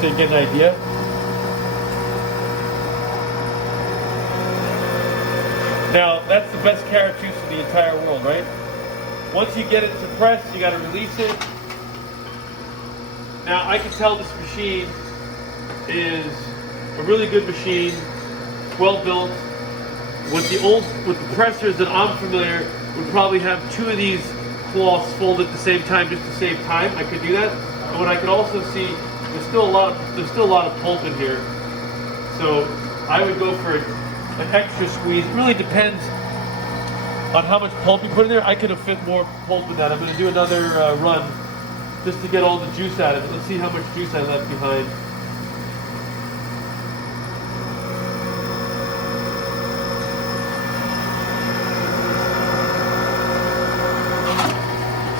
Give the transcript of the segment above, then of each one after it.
so you get an idea. Now, that's the best carrot juice in the entire world, right? Once you get it to press, you got to release it. Now, I can tell this machine is a really good machine, well built. With the pressers that I'm familiar, would probably have 2 of these cloths folded at the same time just to save time. I could do that. And what I could also see, there's still a lot of pulp in here. So I would go for an extra squeeze. It really depends on how much pulp you put in there. I could have fit more pulp in that. I'm going to do another run just to get all the juice out of it. Let's see how much juice I left behind.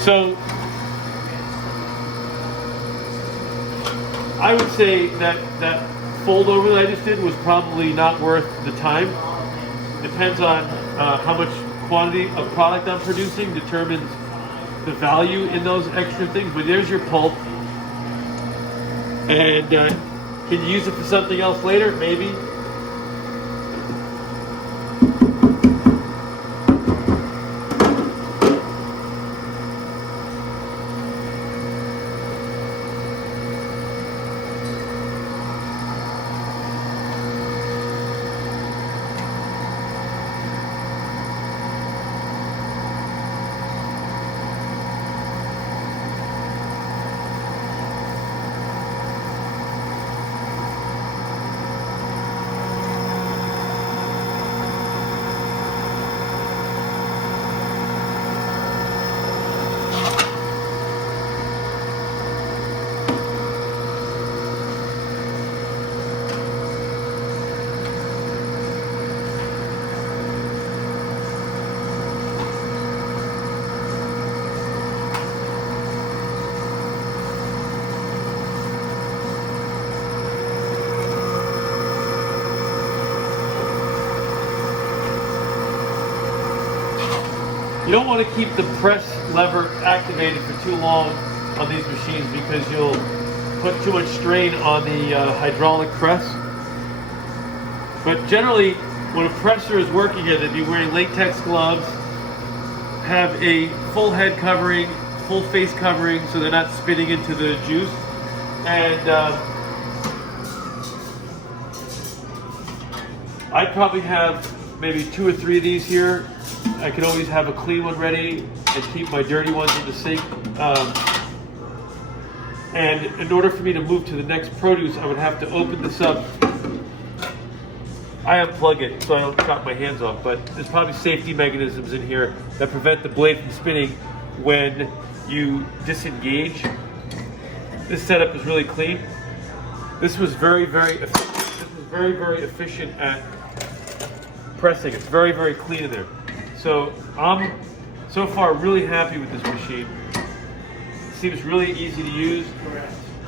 So I would say that fold over that I just did was probably not worth the time. Depends on how much quantity of product I'm producing, determines the value in those extra things. But there's your pulp. And can you use it for something else later? Maybe. You don't want to keep the press lever activated for too long on these machines because you'll put too much strain on the hydraulic press. But generally, when a presser is working here, they'd be wearing latex gloves, have a full head covering, full face covering so they're not spitting into the juice. And I'd probably have maybe 2 or 3 of these here. I can always have a clean one ready and keep my dirty ones in the sink. And in order for me to move to the next produce, I would have to open this up. I unplug it so I don't chop my hands off, but there's probably safety mechanisms in here that prevent the blade from spinning when you disengage. This setup is really clean. This was very, very efficient at pressing. It's very, very clean in there. So I'm so far really happy with this machine. It seems really easy to use.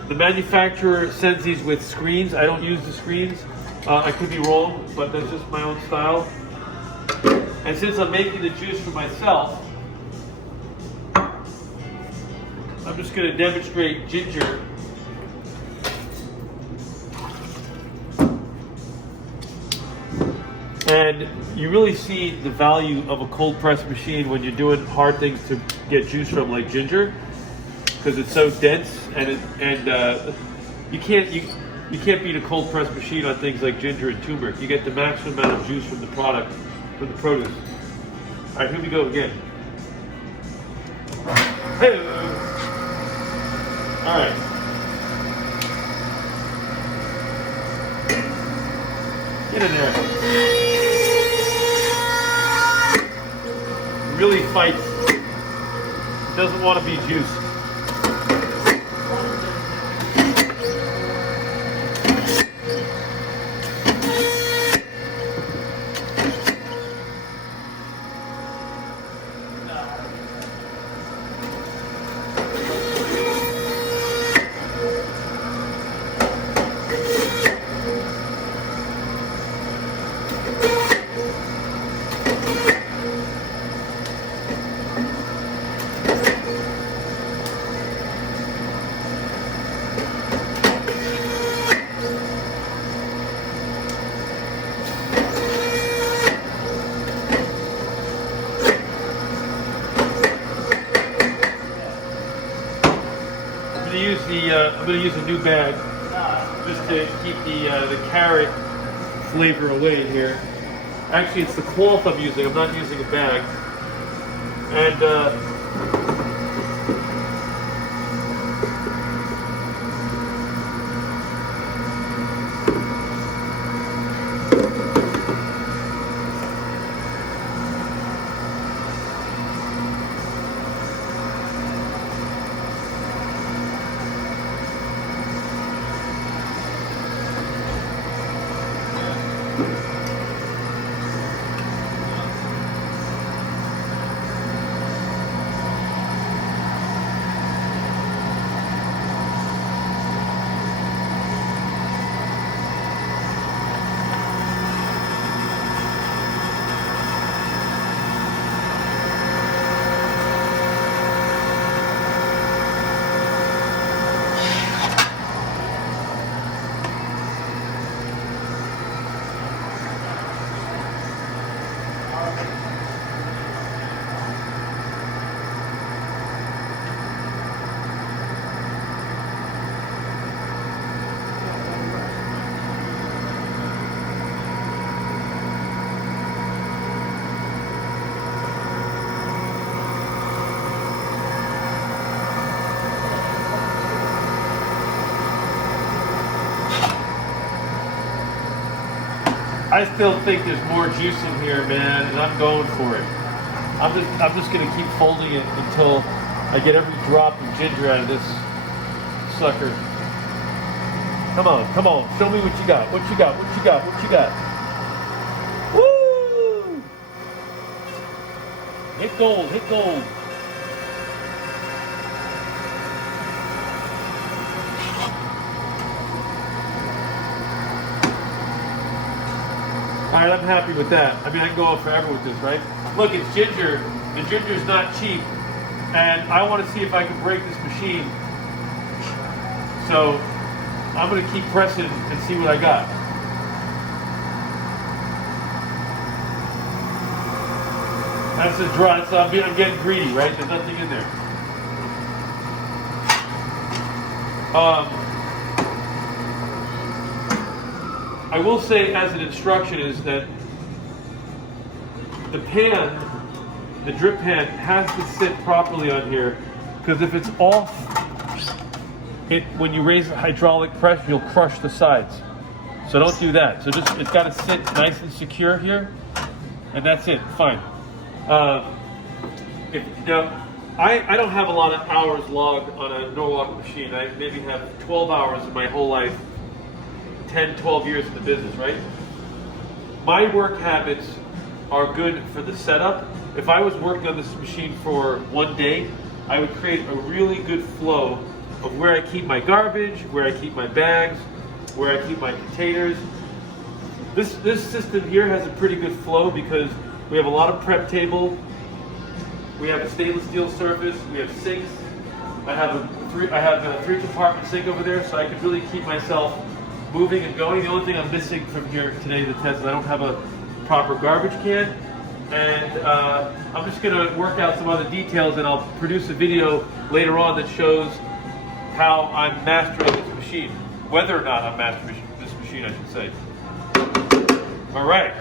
The manufacturer sends these with screens. I don't use the screens. I could be wrong, but that's just my own style. And since I'm making the juice for myself, I'm just going to demonstrate ginger. And you really see the value of a cold press machine when you're doing hard things to get juice from, like ginger, because it's so dense, and you can't beat a cold press machine on things like ginger and turmeric. You get the maximum amount of juice from the product, from the produce. All right, here we go again. Hey. All right. Get in there. Really fights. It doesn't want to be juiced. I'm gonna use a new bag just to keep the carrot flavor away here. Actually, it's the cloth I'm using. I'm not using a bag. And I still think there's more juice in here, man, and I'm going for it. I'm just gonna keep folding it until I get every drop of ginger out of this sucker. Come on, show me what you got. What you got? What you got? What you got? Woo! Hit gold, hit gold. All right, I'm happy with that. I mean, I can go on forever with this, right? Look, it's ginger. The ginger's not cheap, and I want to see if I can break this machine. So I'm going to keep pressing and see what I got. That's a dry. So I'm getting greedy, right? There's nothing in there. I will say as an instruction is that the pan, the drip pan, has to sit properly on here, because if it's off, when you raise the hydraulic press, you'll crush the sides. So don't do that. So just, it's got to sit nice and secure here, and that's it. Fine. Now, I don't have a lot of hours logged on a Norwalk machine. I maybe have 12 hours in my whole life. 10, 12 years in the business, right? My work habits are good for the setup. If I was working on this machine for one day, I would create a really good flow of where I keep my garbage, where I keep my bags, where I keep my containers. This system here has a pretty good flow because we have a lot of prep table, we have a stainless steel surface, we have sinks. I have a 3-compartment sink over there, so I can really keep myself moving and going. The only thing I'm missing from here today to the test is I don't have a proper garbage can, and I'm just going to work out some other details, and I'll produce a video later on that shows how I'm mastering this machine, whether or not I'm mastering this machine, I should say. All right.